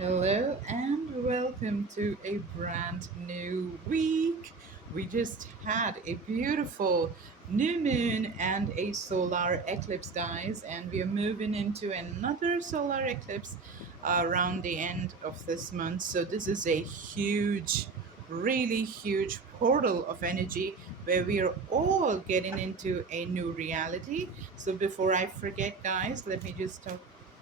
Hello and welcome to a brand new week. We just had a beautiful new moon and a solar eclipse, guys, and we are moving into another solar eclipse around the end of this month. So, this is a huge, really huge portal of energy where we are all getting into a new reality. So, before I forget, guys, let me just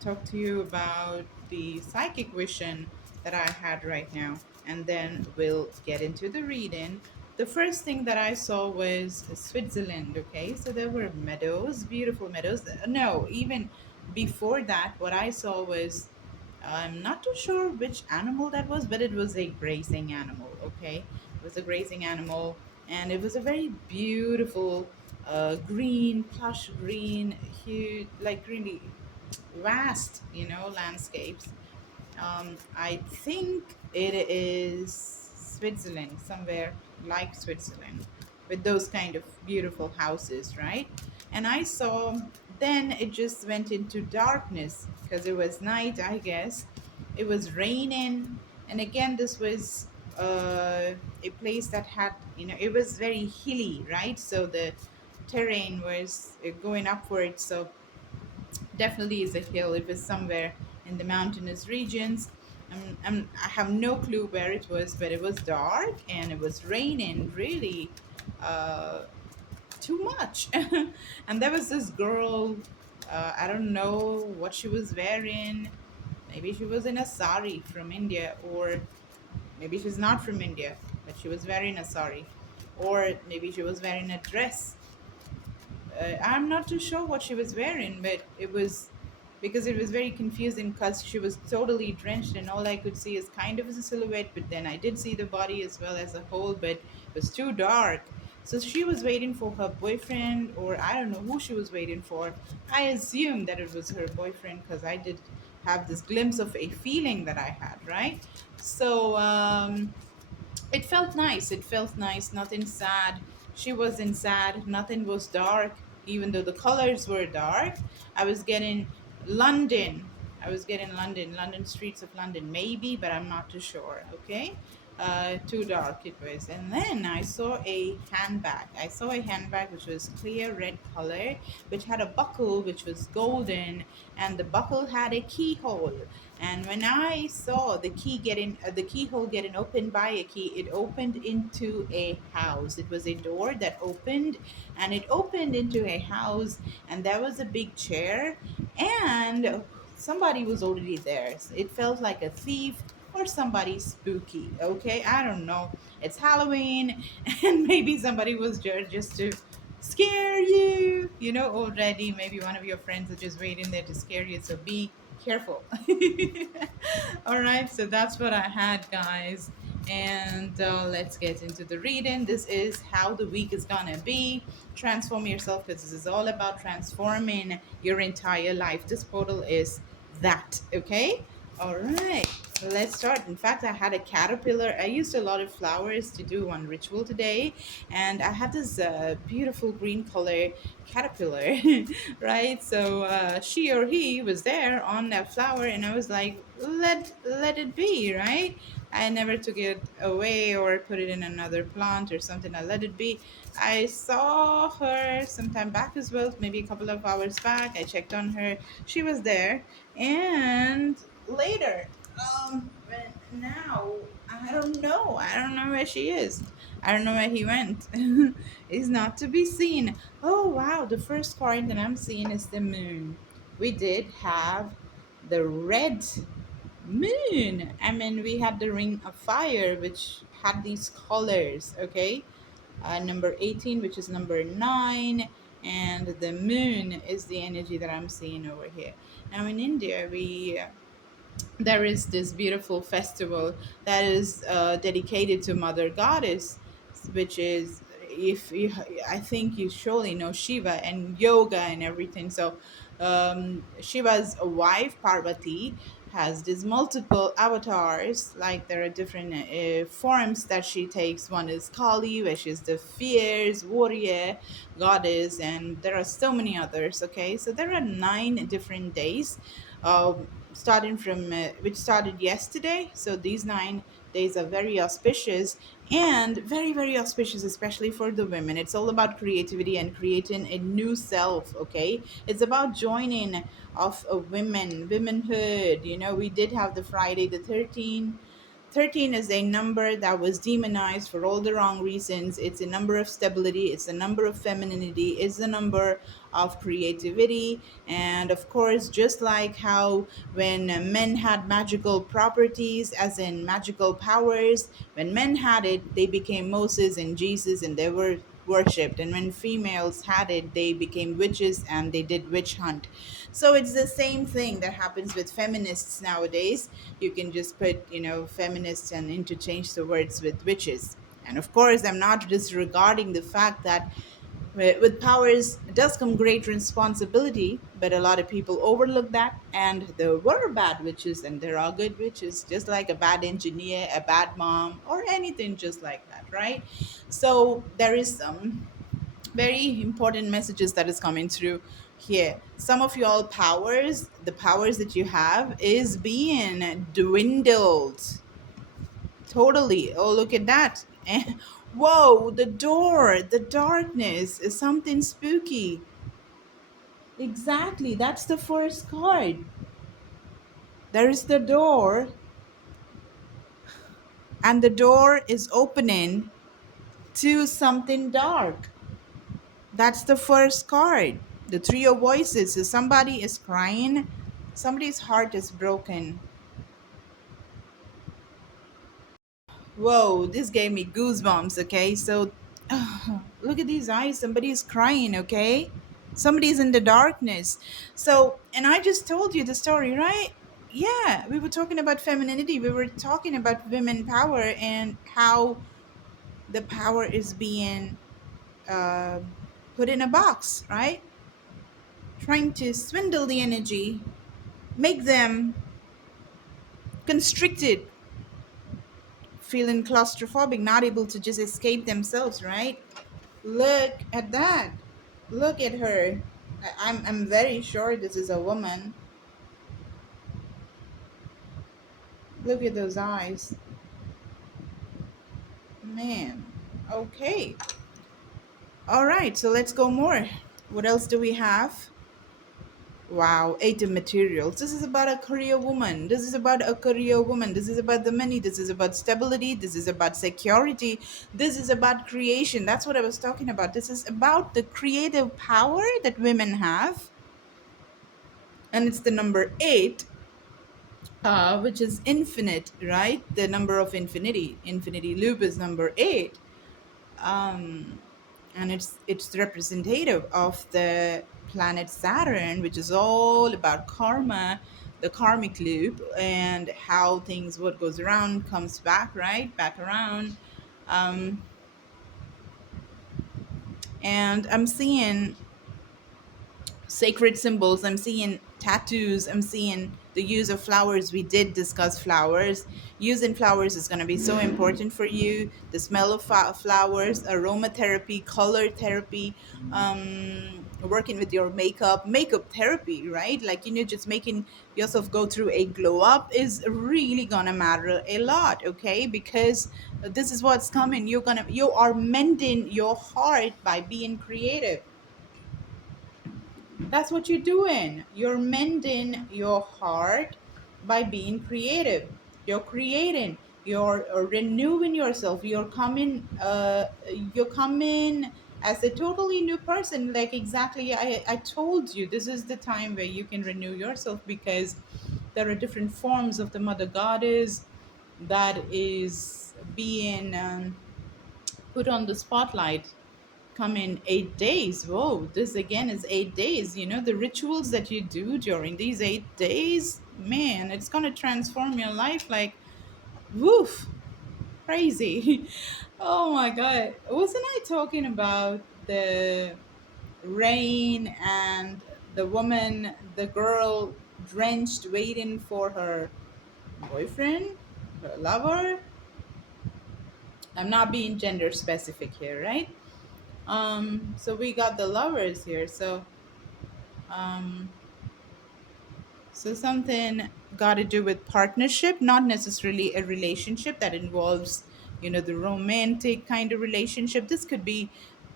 talk to you about the psychic vision that I had right now, and then we'll get into the reading. The first thing that I saw was Switzerland, okay? So there were meadows, beautiful meadows. No, even before that, what I saw was I'm not too sure which animal that was, but it was a grazing animal, okay? It was a grazing animal, and it was a very beautiful green, plush green, huge, like really vast, landscapes. I think it is Switzerland, somewhere like Switzerland, with those kind of beautiful houses, right? And I saw, then it just went into darkness because it was night, I guess. It was raining. And again, this was a place that had, it was very hilly, right? So the terrain was going upwards. So definitely is a hill. It was somewhere in the mountainous regions. I have no clue where it was, but it was dark and it was raining really uh, too much. And there was this girl, I don't know what she was wearing. Maybe she was in a sari from India, or maybe she's not from India, but she was wearing a sari. Or maybe she was wearing a dress. I'm not too sure what she was wearing, but it was because it was very confusing because she was totally drenched and all I could see is kind of a silhouette, but then I did see the body as well as a whole, but it was too dark. So she was waiting for her boyfriend, or I don't know who she was waiting for. I assumed that it was her boyfriend because I did have this glimpse of a feeling that I had, right? So it felt nice. It felt nice. Nothing sad. She wasn't sad. Nothing was dark, even though the colors were dark. I was getting London. I was getting London streets of London, maybe, but I'm not too sure. Okay, too dark it was. And then I saw a handbag. I saw a handbag which was clear red color, which had a buckle which was golden, and the buckle had a keyhole. And when I saw the keyhole getting opened by a key, it opened into a house. It was a door that opened, and it opened into a house, and there was a big chair, and somebody was already there. So it felt like a thief or somebody spooky. Okay, I don't know. It's Halloween, and maybe somebody was there just to scare you. Already maybe one of your friends are just waiting there to scare you. So be careful. All right, so that's what I had, guys. And let's get into the reading. This is how the week is gonna be. Transform yourself because this is all about transforming your entire life. This portal is that, okay? All right, so let's start. In fact, I had a caterpillar. I used a lot of flowers to do one ritual today, and I had this beautiful green color caterpillar, right? So she or he was there on that flower, and I was like, let it be, right? I never took it away or put it in another plant or something. I let it be. I saw her sometime back as well, maybe a couple of hours back. I checked on her. She was there, and later, now I don't know. I don't know where she is. I don't know where he went. Is not to be seen. Oh wow, the first card that I'm seeing is the moon. We did have the red moon. I mean, we had the ring of fire, which had these colors, okay? Number 18, which is number 9, and the moon is the energy that I'm seeing over here. Now, in India, there is this beautiful festival that is dedicated to Mother Goddess, which is, if you, I think you surely know Shiva and yoga and everything. So Shiva's wife Parvati has these multiple avatars. Like there are different forms that she takes. One is Kali, which is the fierce warrior goddess, and there are so many others. Okay, so there are 9 different days. Uh, starting from which started yesterday. So these 9 days are very auspicious and very, very auspicious, especially for the women. It's all about creativity and creating a new self. Okay, it's about joining of a womanhood. We did have the Friday the 13th. 13 is a number that was demonized for all the wrong reasons. It's a number of stability, it's a number of femininity, it's a number of creativity. And of course, just like how when men had magical properties, as in magical powers, when men had it, they became Moses and Jesus and they were worshipped. And when females had it, they became witches and they did witch hunt. So it's the same thing that happens with feminists nowadays. You can just put, feminists and interchange the words with witches. And of course, I'm not disregarding the fact that with powers does come great responsibility, but a lot of people overlook that. And there were bad witches and there are good witches, just like a bad engineer, a bad mom, or anything just like that, right? So there is some very important messages that is coming through here. Some of your powers, the powers that you have, is being dwindled totally. Oh, look at that. Whoa, the door, the darkness is something spooky. Exactly, that's the first card. There is the door, and the door is opening to something dark. That's the first card. The three of voices. So somebody is crying, somebody's heart is broken. Whoa, this gave me goosebumps, okay? So look at these eyes. Somebody is crying, okay? Somebody's in the darkness. So, and I just told you the story, right? Yeah, we were talking about femininity. We were talking about women power and how the power is being uh, put in a box, right? Trying to swindle the energy, make them constricted, feeling claustrophobic, not able to just escape themselves, right? Look at that. Look at her. I'm very sure this is a woman. Look at those eyes. Man. Okay. All right, so let's go more. What else do we have? Wow, 8 of materials. This is about a career woman. This is about a career woman. This is about the money. This is about stability. This is about security. This is about creation. That's what I was talking about. This is about the creative power that women have. And it's the number 8, which is infinite, right? The number of infinity. Infinity loop is number 8. Um, and it's representative of the planet Saturn, which is all about karma, the karmic loop, and how things, what goes around comes back, right, back around. um, and I'm seeing sacred symbols. I'm seeing tattoos. I'm seeing the use of flowers. We did discuss flowers. Using flowers is going to be so important for you. The smell of flowers, aromatherapy, color therapy, working with your makeup therapy, right? Like, just making yourself go through a glow up is really going to matter a lot, okay? Because this is what's coming. You are mending your heart by being creative. That's what you're doing. You're mending your heart by being creative. You're creating. You're renewing yourself. You're coming as a totally new person. Like, exactly, I told you, this is the time where you can renew yourself, because there are different forms of the mother goddess that is being put on the spotlight. Come in 8 days. Whoa, this again is 8 days. The rituals that you do during these 8 days, man, it's gonna transform your life like woof, crazy. Oh my god. Wasn't I talking about the rain and the woman, the girl drenched waiting for her boyfriend, her lover? I'm not being gender specific here, right? So we got the lovers here. So something got to do with partnership, not necessarily a relationship that involves, the romantic kind of relationship. This could be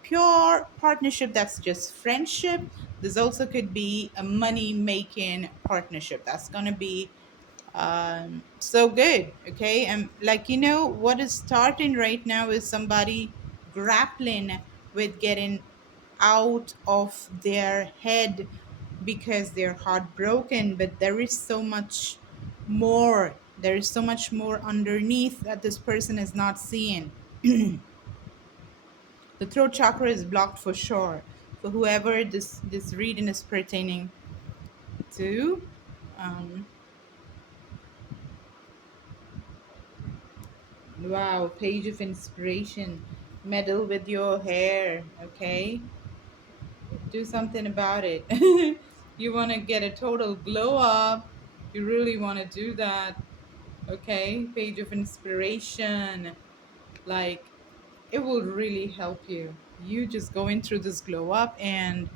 pure partnership that's just friendship. This also could be a money making partnership that's going to be so good. Okay, and like, what is starting right now is somebody grappling with getting out of their head because they're heartbroken, but there is so much more underneath that this person is not seeing. The throat chakra is blocked for sure, for whoever this reading is pertaining to. um Wow, page of inspiration. Meddle with your hair, okay? Do something about it. You want to get a total glow up. You really want to do that, okay? Page of inspiration. Like, it will really help you. You just going through this glow up and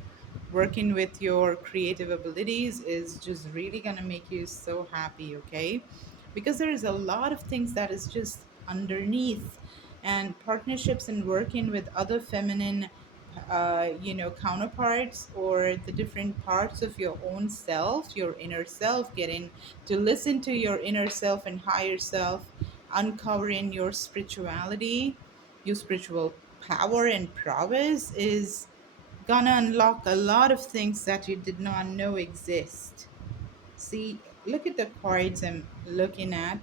working with your creative abilities is just really going to make you so happy, okay? Because there is a lot of things that is just underneath, and partnerships and working with other feminine counterparts, or the different parts of your own self, your inner self, getting to listen to your inner self and higher self, uncovering your spirituality, your spiritual power and prowess is gonna unlock a lot of things that you did not know exist. See, look at the cards I'm looking at.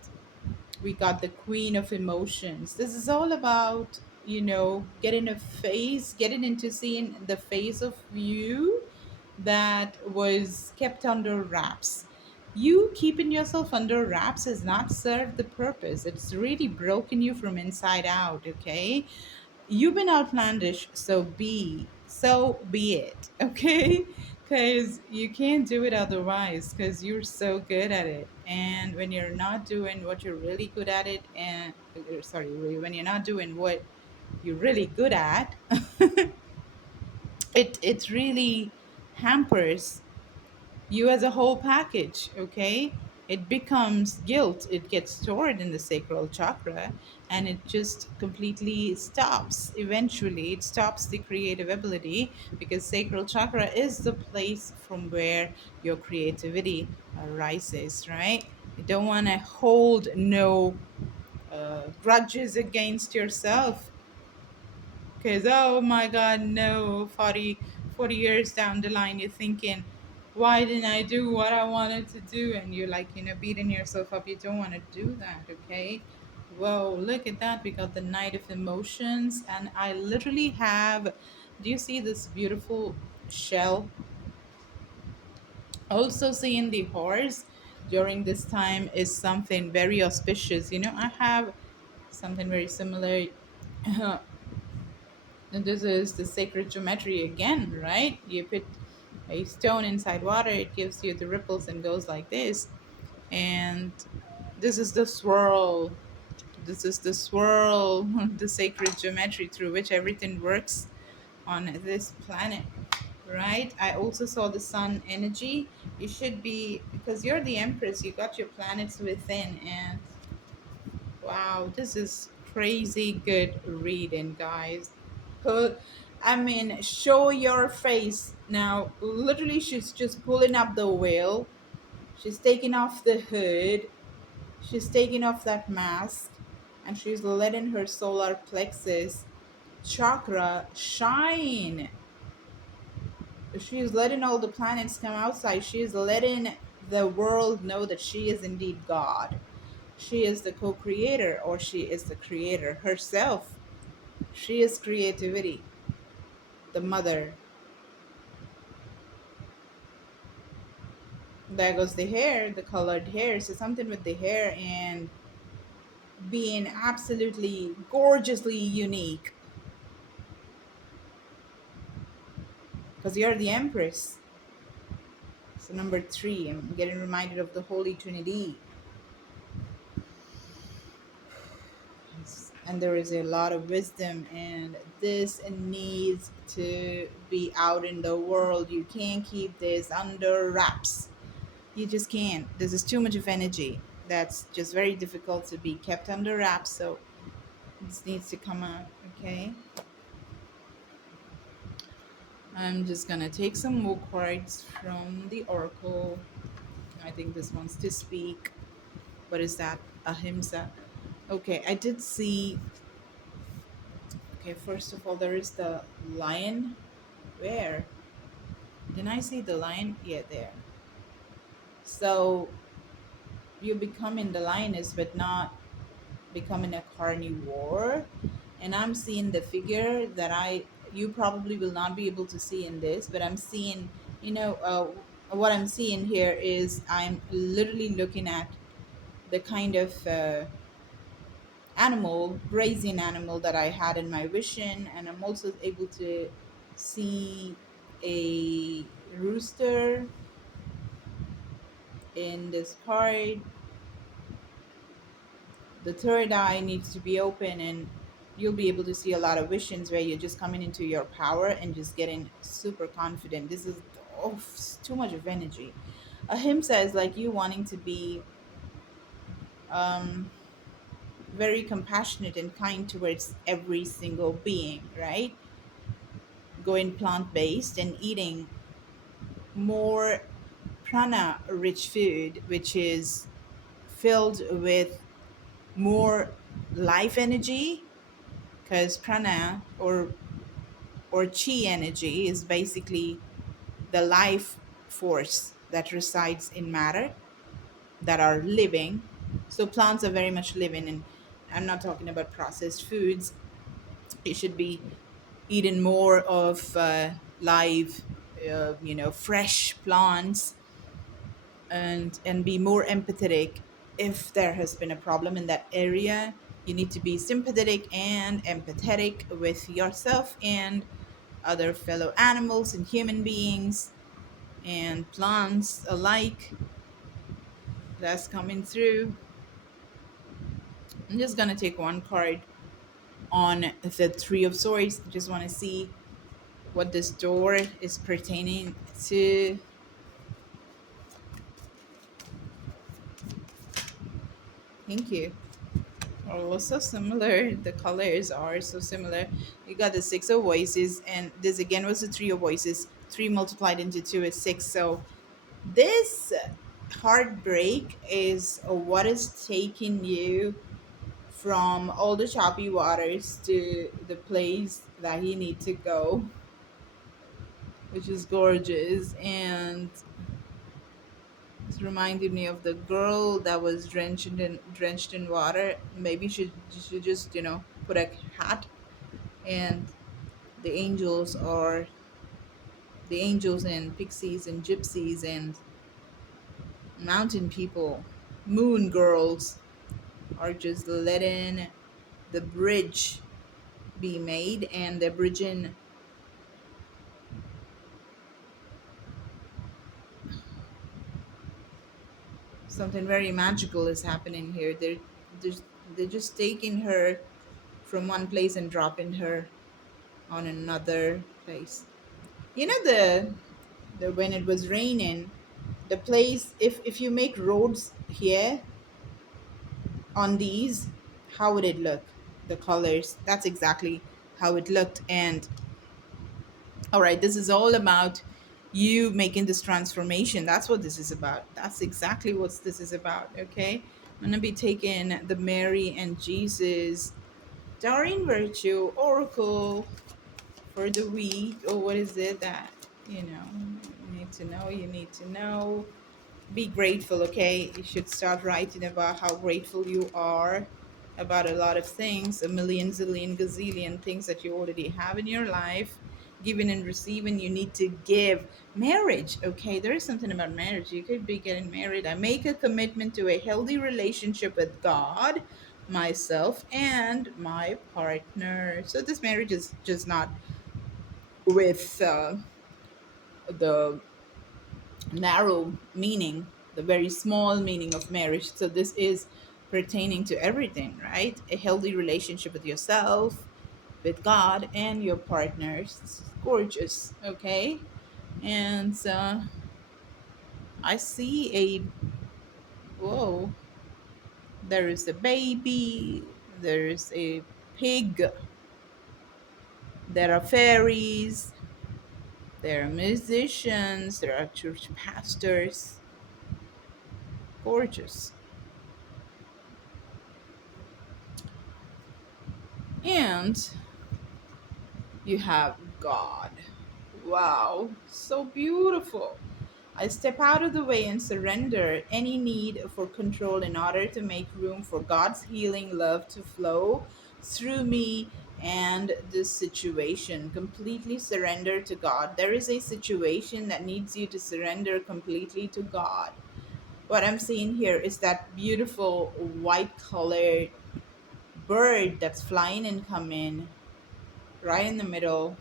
We got the Queen of Emotions. This is all about, getting into seeing the face of you that was kept under wraps. You keeping yourself under wraps has not served the purpose. It's really broken you from inside out, okay? You've been outlandish, so be it, okay? Because you can't do it otherwise, because you're so good at it. And when you're not doing what you're really good at it, and sorry, when you're not doing what you're really good at, it really hampers you as a whole package, okay? It becomes guilt. It gets stored in the sacral chakra, and it just completely stops. Eventually, it stops the creative ability, because sacral chakra is the place from where your creativity arises, right? You don't want to hold no grudges against yourself, because, oh my God, no, 40 years down the line, you're thinking, why didn't I do what I wanted to do? And you're like, beating yourself up. You don't want to do that, okay? Whoa, look at that. We got the Knight of Emotions. And I literally have, do you see this beautiful shell? Also, seeing the horse during this time is something very auspicious. I have something very similar. And this is the sacred geometry again, right? You put a stone inside water, it gives you the ripples and goes like this. And this is the swirl. This is the swirl, the sacred geometry through which everything works on this planet, right? I also saw the sun energy. You should be, because you're the empress, you got your planets within. And wow, this is crazy good reading, guys. Pull, I mean, show your face. Now, literally, she's just pulling up the wheel. She's taking off the hood. She's taking off that mask. And she's letting her solar plexus chakra shine. She's letting all the planets come outside. She's letting the world know that she is indeed God. She is the co creator, or she is the creator herself. She is creativity, the mother. There goes the hair, the colored hair. So something with the hair and being absolutely gorgeously unique. Because you're the Empress. So number 3, I'm getting reminded of the Holy Trinity. And there is a lot of wisdom, and this needs to be out in the world. You can't keep this under wraps. You just can't. This is too much of energy. That's just very difficult to be kept under wraps. So this needs to come out. Okay. I'm just gonna take some more cards from the oracle. I think this wants to speak. What is that? Ahimsa. Okay, I did see. Okay, first of all, there is the lion. Where? Didn't I see the lion? Yeah, there. So you're becoming the lioness, but not becoming a carnivore. And I'm seeing the figure that you probably will not be able to see in this, but I'm seeing, what I'm seeing here is I'm literally looking at the kind of animal, grazing animal that I had in my vision, and I'm also able to see a rooster in this card. The third eye needs to be open, and you'll be able to see a lot of visions where you're just coming into your power and just getting super confident. This is too much of energy. Ahimsa is like you wanting to be um, very compassionate and kind towards every single being, right? Going plant based and eating more prana rich food, which is filled with more life energy, because prana or chi energy is basically the life force that resides in matter that are living. So plants are very much living, and I'm not talking about processed foods. You should be eating more of live, fresh plants, and be more empathetic. If there has been a problem in that area, you need to be sympathetic and empathetic with yourself and other fellow animals and human beings and plants alike. That's coming through. I'm just gonna take one card on the Three of Swords. Just want to see what this door is pertaining to. Thank you. Oh, so similar. The colors are so similar. You got the Six of Voices, and this again was the Three of Voices. Three multiplied into two is six. So this heartbreak is what is taking you from all the choppy waters to the place that you need to go, which is gorgeous. And it's reminded me of the girl that was drenched in water. Maybe she should just put a hat, and the angels are the angels and pixies and gypsies and mountain people, moon girls, are just letting the bridge be made, and they're bridging something very magical is happening here. Just, they're just taking her from one place and dropping her on another place. You know the when it was raining, the place, if you make roads here on these, how would it look? The colors, that's exactly how it looked. And all right, this is all about you making this transformation. That's what this is about. That's exactly what this is about. Okay, I'm gonna be taking the Mary and Jesus Doreen Virtue Oracle for the week. Or what is it that you need to know? You need to know. Be grateful, okay? You should start writing about how grateful you are about a lot of things, a million, zillion, gazillion things that you already have in your life. Giving and receiving, you need to give. Marriage, okay? There is something about marriage. You could be getting married. I make a commitment to a healthy relationship with God, myself, and my partner. So this marriage is just not with the narrow meaning, the very small meaning of marriage. So this is pertaining to everything, right? A healthy relationship with yourself, with God, and your partners. It's gorgeous, okay? And I see a, whoa, there is a baby, there is a pig, there are fairies, there are musicians, there are church pastors. Gorgeous. And you have God. Wow, so beautiful. I step out of the way and surrender any need for control in order to make room for God's healing love to flow through me and this situation. Completely surrender to God. There is a situation that needs you to surrender completely to God. What I'm seeing here is that beautiful white colored bird that's flying and coming right in the middle,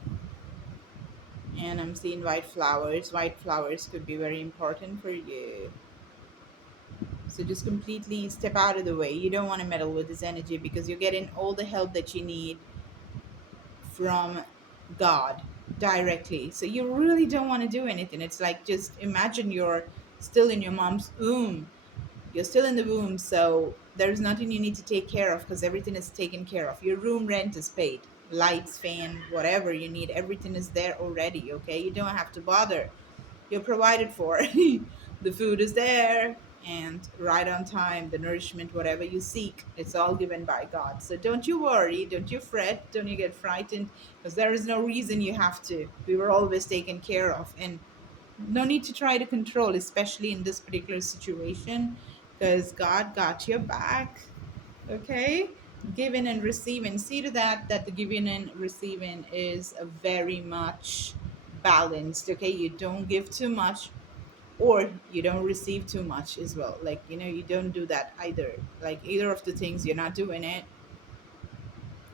and I'm seeing white flowers. White flowers could be very important for you. So just completely step out of the way. You don't want to meddle with this energy because you're getting all the help that you need from God directly. So you really don't want to do anything. It's like just imagine you're still in your mom's womb. You're still in the womb, so there's nothing you need to take care of because everything is taken care of. Your room rent is paid, lights, fan, whatever you need, everything is there already, okay? You don't have to bother. You're provided for. The food is there, and right on time, the nourishment, whatever you seek, it's all given by God. So don't you worry, don't you fret, don't you get frightened, because there is no reason you have to. We were always taken care of, and no need to try to control, especially in this particular situation, because God got your back. Okay, giving and receiving. See to that the giving and receiving is a very much balanced. Okay, you don't give too much, or you don't receive too much as well. Like, you don't do that either. Like, either of the things, you're not doing it.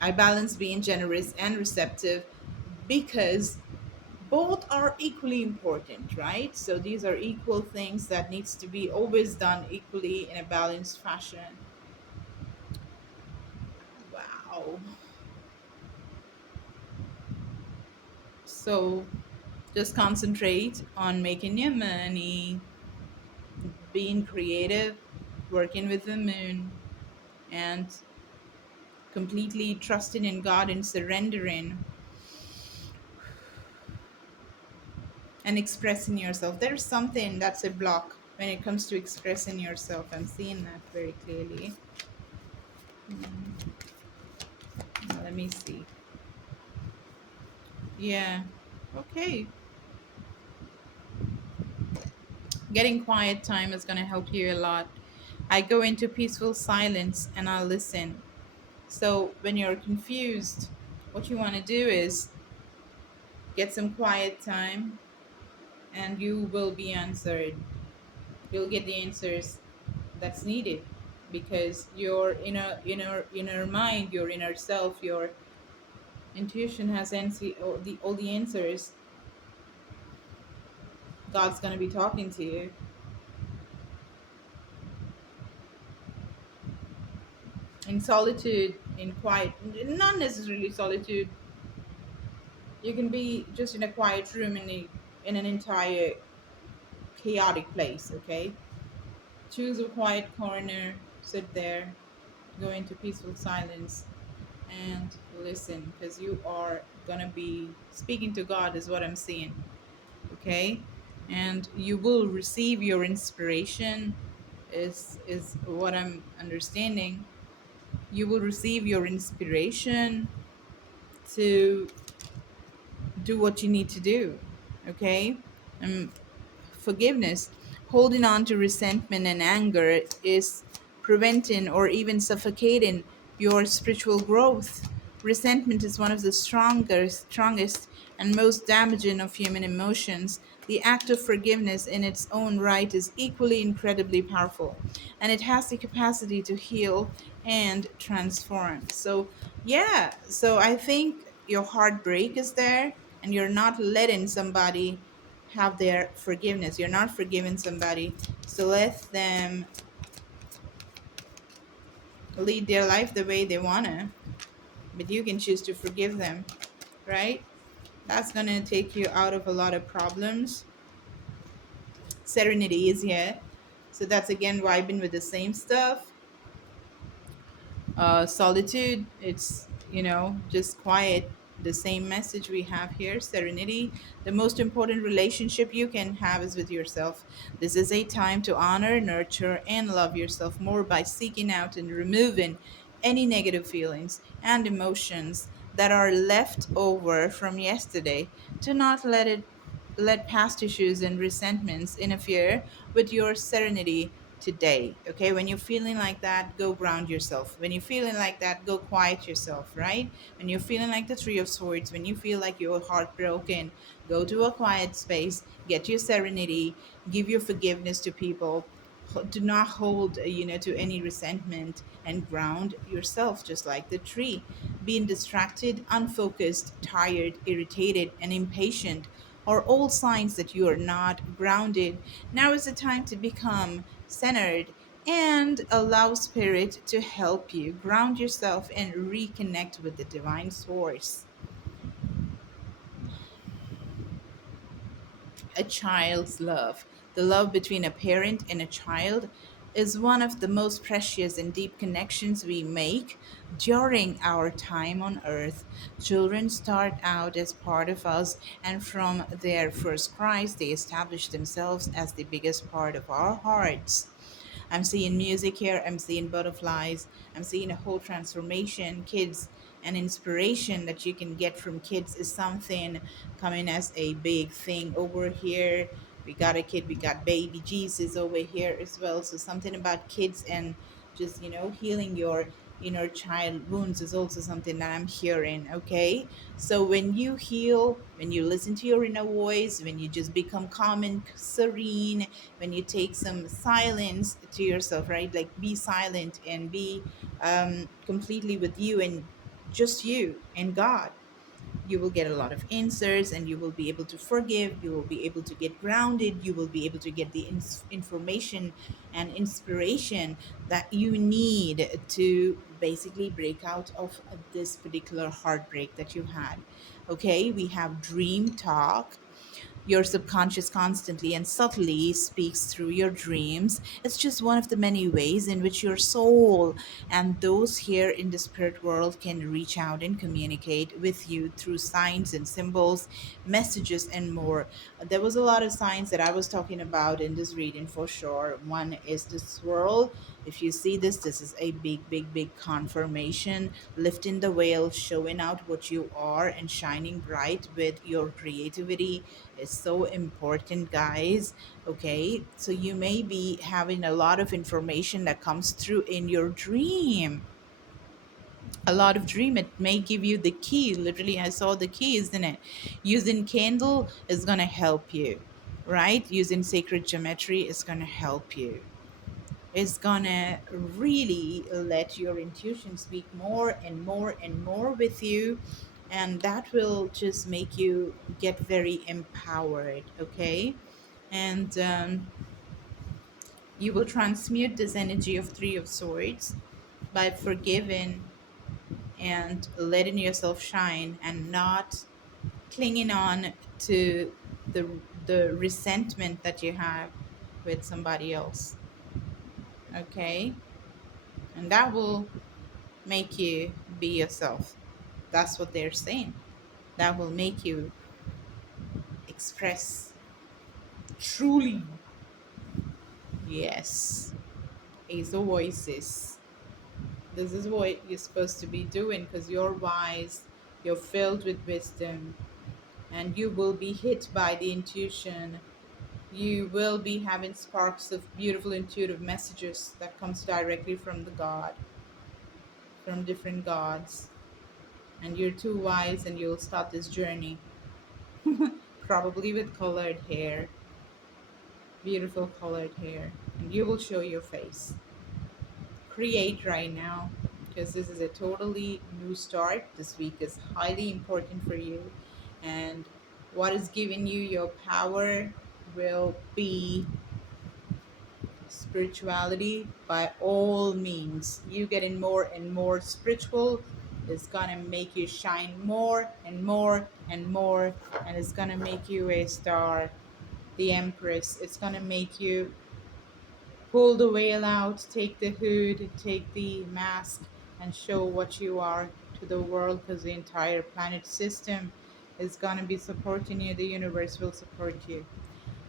I balance being generous and receptive because both are equally important, right? So these are equal things that needs to be always done equally in a balanced fashion. Wow. So just concentrate on making your money, being creative, working with the moon, and completely trusting in God and surrendering and expressing yourself. There's something that's a block when it comes to expressing yourself. I'm seeing that very clearly. Let me see. Yeah. Okay. Getting quiet time is going to help you a lot. I go into peaceful silence and I listen. So when you're confused, what you want to do is get some quiet time and you will be answered. You'll get the answers that's needed because your inner mind, your inner self, your intuition has all the answers. God's going to be talking to you in solitude, in quiet, not necessarily solitude. You can be just in a quiet room in an entire chaotic place, okay? Choose a quiet corner, sit there, go into peaceful silence, and listen because you are gonna be speaking to God, is what I'm seeing, okay? And you will receive your inspiration, is what I'm understanding. You will receive your inspiration to do what you need to do, okay? Um, Forgiveness, holding on to resentment and anger is preventing or even suffocating your spiritual growth. Resentment is one of the strongest and most damaging of human emotions. The act of forgiveness in its own right is equally incredibly powerful, and it has the capacity to heal and transform. So, yeah, so I think your heartbreak is there, and you're not letting somebody have their forgiveness. You're not forgiving somebody. So let them lead their life the way they want to. But you can choose to forgive them, right? That's going to take you out of a lot of problems. Serenity is here. So that's again vibing with the same stuff. Solitude, it's, just quiet. The same message we have here. Serenity, the most important relationship you can have is with yourself. This is a time to honor, nurture, and love yourself more by seeking out and removing any negative feelings and emotions that are left over from yesterday. Do not let past issues and resentments interfere with your serenity today. Okay, when you're feeling like that, go ground yourself. When you're feeling like that, go quiet yourself, right? When you're feeling like the Three of Swords, when you feel like you're heartbroken, go to a quiet space, get your serenity, give your forgiveness to people. Do not hold, to any resentment, and ground yourself just like the tree. Being distracted, unfocused, tired, irritated, and impatient are all signs that you are not grounded. Now is the time to become centered and allow spirit to help you ground yourself and reconnect with the divine source. A child's love. The love between a parent and a child is one of the most precious and deep connections we make during our time on earth. Children start out as part of us, and from their first cries, they establish themselves as the biggest part of our hearts. I'm seeing music here, I'm seeing butterflies, I'm seeing a whole transformation. Kids and inspiration that you can get from kids is something coming as a big thing over here. We got a kid, we got baby Jesus over here as well. So something about kids and just, healing your inner child wounds is also something that I'm hearing. Okay, so when you heal, when you listen to your inner voice, when you just become calm and serene, when you take some silence to yourself, right? Like be silent and be completely with you and just you and God, you will get a lot of answers, and you will be able to forgive, you will be able to get grounded, you will be able to get the information and inspiration that you need to basically break out of this particular heartbreak that you had. Okay, we have dream talk. Your subconscious constantly and subtly speaks through your dreams. It's just one of the many ways in which your soul and those here in the spirit world can reach out and communicate with you through signs and symbols, messages, and more. There was a lot of signs that I was talking about in this reading for sure. One is the swirl. If you see this, this is a big, big, big confirmation, lifting the veil, showing out what you are, and shining bright with your creativity is so important, guys. Okay, so you may be having a lot of information that comes through in your dream. A lot of dream, it may give you the key. Literally, I saw the key, isn't it? Using candle is going to help you, right? Using sacred geometry is going to help you. It's gonna really let your intuition speak more and more and more with you, and that will just make you get very empowered. Okay, and you will transmute this energy of Three of Swords by forgiving and letting yourself shine, and not clinging on to the the resentment that you have with somebody else. Okay, and that will make you be yourself. That's what they're saying. That will make you express truly. Yes. Ace of Voices. This is what you're supposed to be doing because you're wise, you're filled with wisdom, and you will be hit by the intuition. You will be having sparks of beautiful intuitive messages that comes directly from the God, from different gods. And you're too wise, and you'll start this journey. Probably with colored hair, beautiful colored hair, and you will show your face. Create right now, because this is a totally new start. This week is highly important for you, and what is giving you your power will be spirituality. By all means, you getting more and more spiritual is gonna make you shine more and more and more, and it's gonna make you a star. the Empress. It's gonna make you pull the veil out, take the hood, take the mask, and show what you are to the world, because the entire planet system is gonna be supporting you. The universe will support you.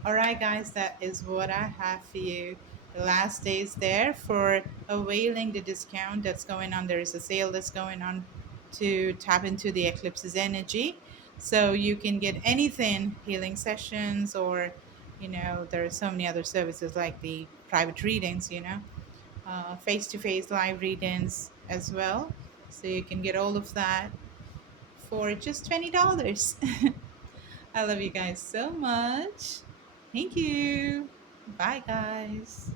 All right, guys, that is what I have for you. The last day is there for availing the discount that's going on. There is a sale that's going on to tap into the eclipse's energy. So you can get anything, healing sessions, or, there are so many other services like the private readings, face to face live readings as well. So you can get all of that for just $20. I love you guys so much. Thank you. Bye, guys.